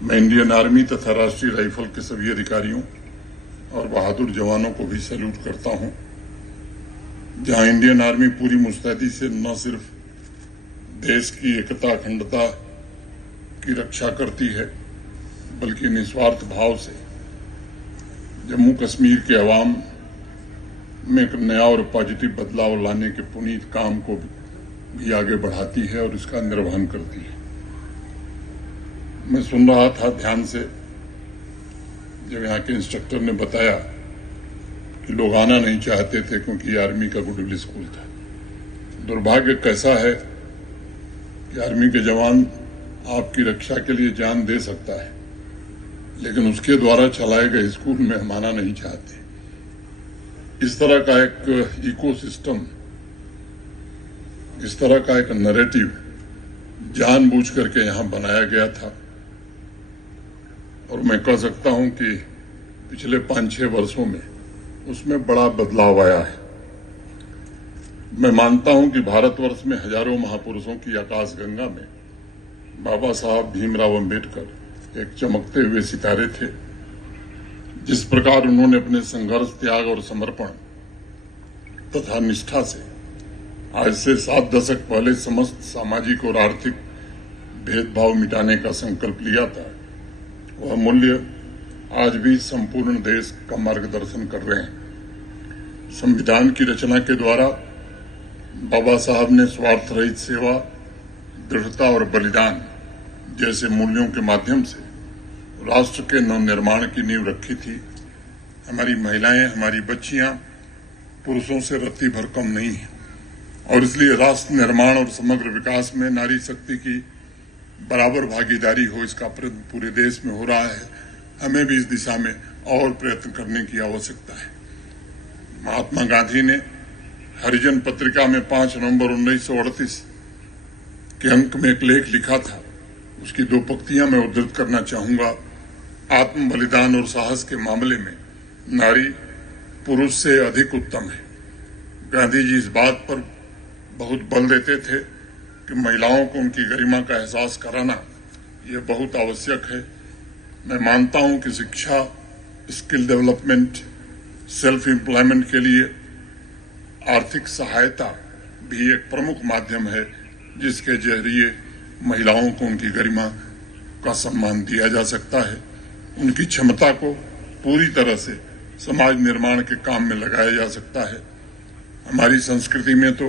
मैं Indian army तथा राष्ट्रीय राइफल के सभी अधिकारियों और बहादुर जवानों को भी सैल्यूट करता हूं। जहां इंडियन आर्मी पूरी मुस्तैदी से न सिर्फ देश की एकता अखंडता की रक्षा करती है, बल्कि निस्वार्थ भाव से जम्मू कश्मीर के अवाम में एक नया और पॉजिटिव बदलाव लाने के पुनीत काम को भी आगे बढ़ाती है और इसका निर्वहन करती है। मैं सुन रहा था ध्यान से जब यहाँ के इंस्ट्रक्टर ने बताया कि लोग आना नहीं चाहते थे क्योंकि आर्मी का गुडविल स्कूल था। दुर्भाग्य कैसा है कि आर्मी के जवान आपकी रक्षा के लिए जान दे सकता है, लेकिन उसके द्वारा चलाए गए स्कूल में हम आना नहीं चाहते। इस तरह का एक इकोसिस्टम, इस तरह का एक नैरेटिव जानबूझ करके यहां बनाया गया था और मैं कह सकता हूं कि पिछले 5-6 वर्षों में उसमें बड़ा बदलाव आया है। मैं मानता हूं कि भारतवर्ष में हजारों महापुरुषों की आकाशगंगा में बाबा साहब भीमराव अंबेडकर एक चमकते हुए सितारे थे। जिस प्रकार उन्होंने अपने संघर्ष, त्याग और समर्पण तथा निष्ठा से आज से 7 दशक पहले समस्त सामाजिक और आर्थिक भेदभाव मिटाने का संकल्प लिया था, वह मूल्य आज भी संपूर्ण देश का मार्गदर्शन कर रहे हैं। संविधान की रचना के द्वारा बाबा साहब ने स्वार्थ रहित सेवा, दृढ़ता और बलिदान जैसे मूल्यों के माध्यम से राष्ट्र के नवनिर्माण की नींव रखी थी। हमारी महिलाएं, हमारी बच्चियां पुरुषों से रत्ती भर कम नहीं है और इसलिए राष्ट्र निर्माण और समग्र विकास में नारी शक्ति की बराबर भागीदारी हो, इसका प्रयत्न पूरे देश में हो रहा है। हमें भी इस दिशा में और प्रयत्न करने की आवश्यकता है। महात्मा गांधी ने हरिजन पत्रिका में 5 नवंबर 1938 के अंक में एक लेख लिखा था। उसकी 2 पंक्तियां मैं उद्धृत करना चाहूंगा। आत्म बलिदान और साहस के मामले में नारी पुरुष से अधिक उत्तम है। गांधी जी इस बात पर बहुत बल देते थे कि महिलाओं को उनकी गरिमा का एहसास कराना यह बहुत आवश्यक है। मैं मानता हूं कि शिक्षा, स्किल डेवलपमेंट, सेल्फ एम्प्लॉयमेंट के लिए आर्थिक सहायता भी एक प्रमुख माध्यम है जिसके जरिए महिलाओं को उनकी गरिमा का सम्मान दिया जा सकता है। उनकी क्षमता को पूरी तरह से समाज निर्माण के काम में लगाया जा सकता है। हमारी संस्कृति में तो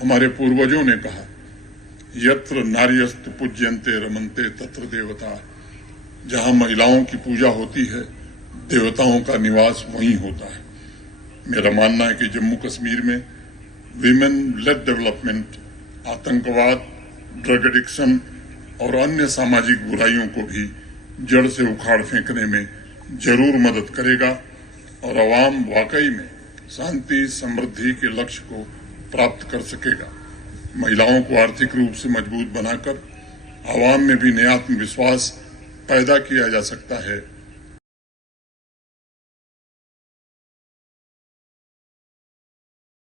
हमारे पूर्वजों ने कहा, यत्र नार्यस्तु पूज्यन्ते रमन्ते तत्र देवता। जहां महिलाओं की पूजा होती है, देवताओं का निवास वहीं होता है। मेरा मानना है कि जम्मू कश्मीर में विमेन लेड डेवलपमेंट आतंकवाद, ड्रग एडिक्शन और अन्य सामाजिक बुराइयों को भी जड़ से उखाड़ फेंकने में जरूर मदद करेगा और आवाम वाकई में शांति, समृद्धि के लक्ष्य को प्राप्त कर सकेगा। महिलाओं को आर्थिक रूप से मजबूत बनाकर आवाम में भी नया आत्मविश्वास पैदा किया जा सकता है।